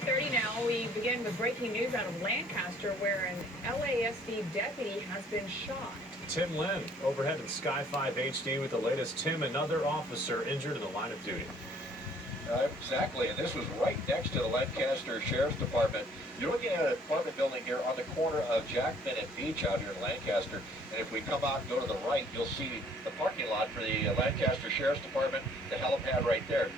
3:30 now. We begin with breaking news out of Lancaster, where an LASD deputy has been shot. Tim Lynn overhead in Sky 5 HD with the latest. Tim, another officer injured in the line of duty. Exactly, and this was right next to the Lancaster Sheriff's Department. You're looking at an apartment building here on the corner of Jackman and Beach out here in Lancaster. And if we come out and go to the right, you'll see the parking lot for the Lancaster Sheriff's Department, the helipad right there.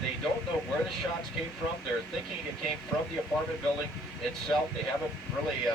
They don't know where the shots came from. They're thinking it came from the apartment building itself. They haven't really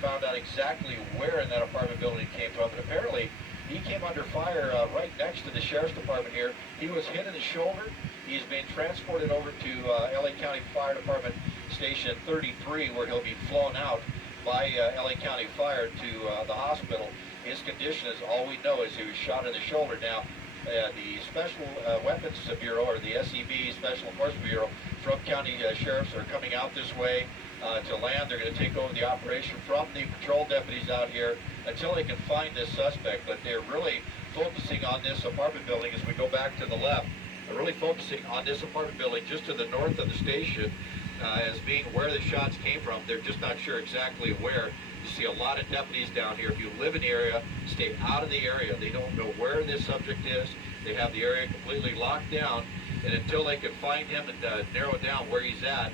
found out exactly where in that apartment building it came from. But apparently, he came under fire right next to the Sheriff's Department here. He was hit in the shoulder. He's being transported over to LA County Fire Department Station 33, where he'll be flown out by LA County Fire to the hospital. His condition is, all we know is he was shot in the shoulder. Now, the Special Weapons Bureau, or the SEB, Special Enforcement Bureau, from county sheriffs are coming out this way to land. They're going to take over the operation from the patrol deputies out here until they can find this suspect. But they're really focusing on this apartment building as we go back to the left. They're really focusing on this apartment building just to the north of the station as being where the shots came from. They're just not sure exactly where. You see a lot of deputies down here. If you live in the area, stay out of the area. They don't know where this subject is. They have the area completely locked down, and until they can find him and narrow down where he's at,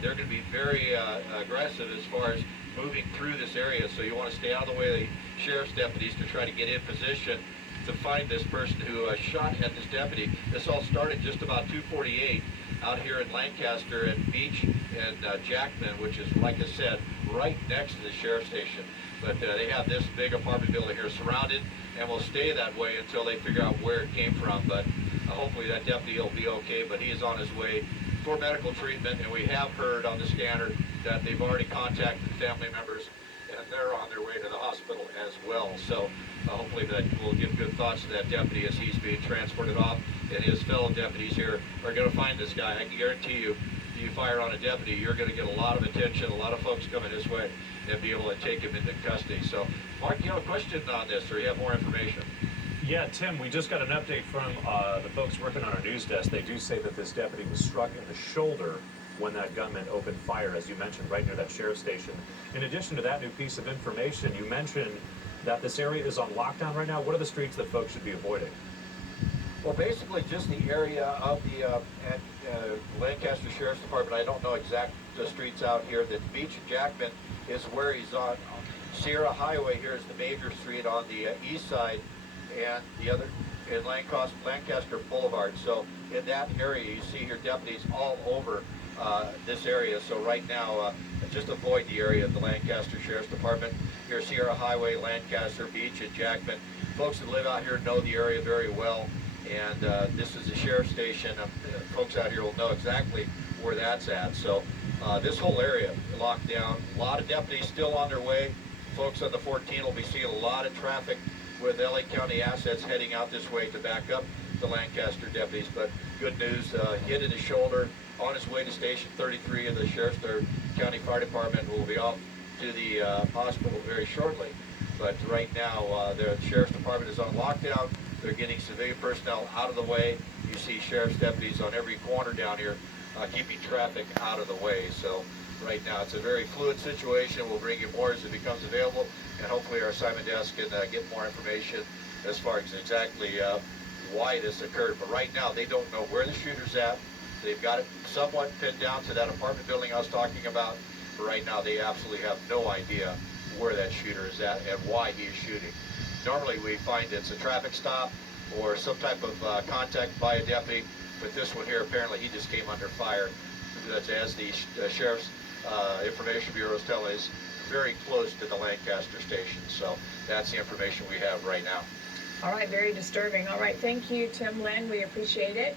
they're going to be very aggressive as far as moving through this area. So you want to stay out of the way of the sheriff's deputies to try to get in position to find this person who shot at this deputy. This all started just about 2:48 out here in Lancaster and Beach and Jackman, which is, like I said, right next to the sheriff's station. But they have this big apartment building here surrounded, and will stay that way until they figure out where it came from. But hopefully that deputy will be okay, but he is on his way for medical treatment, and we have heard on the scanner that they've already contacted family members, and they're on their way to the hospital as well. So hopefully that will give good thoughts to that deputy as he's being transported off, and his fellow deputies here are going to find this guy. I can guarantee you, if you fire on a deputy, you're going to get a lot of attention, a lot of folks coming this way, and be able to take him into custody. So, Mark, you have a question on this, or you have more information? Yeah, Tim, we just got an update from the folks working on our news desk. They do say that this deputy was struck in the shoulder when that gunman opened fire, as you mentioned, right near that sheriff's station. In addition to that new piece of information, you mentioned that this area is on lockdown right now. What are the streets that folks should be avoiding? Well, basically just the area of the Lancaster Sheriff's Department. I don't know exact streets out here. The Beach and Jackman is where he's on. Sierra Highway here is the major street on the east side, and the other in Lancaster Boulevard. So in that area, you see here deputies all over this area. So right now, just avoid the area of the Lancaster Sheriff's Department. Here, Sierra Highway, Lancaster, Beach, and Jackman. Folks that live out here know the area very well, and this is the sheriff's station. Folks out here will know exactly where that's at. So this whole area locked down. A lot of deputies still on their way. Folks on the 14 will be seeing a lot of traffic with LA County assets heading out this way to back up the Lancaster deputies. But good news, hit in the shoulder, on his way to Station 33 of the Sheriff's County Fire Department. Will be off to the hospital very shortly. But right now, the Sheriff's Department is on lockdown. They're getting civilian personnel out of the way. You see sheriff's deputies on every corner down here keeping traffic out of the way. So right now, it's a very fluid situation. We'll bring you more as it becomes available, and hopefully our assignment desk can get more information as far as exactly why this occurred. But right now, they don't know where the shooter's at. They've got it somewhat pinned down to that apartment building I was talking about. But right now, they absolutely have no idea where that shooter is at and why he is shooting. Normally, we find it's a traffic stop or some type of contact by a deputy. But this one here, apparently, he just came under fire. That's, as the Sheriff's Information Bureau is telling us, very close to the Lancaster station. So that's the information we have right now. All right, very disturbing. All right, thank you, Tim Lynn. We appreciate it.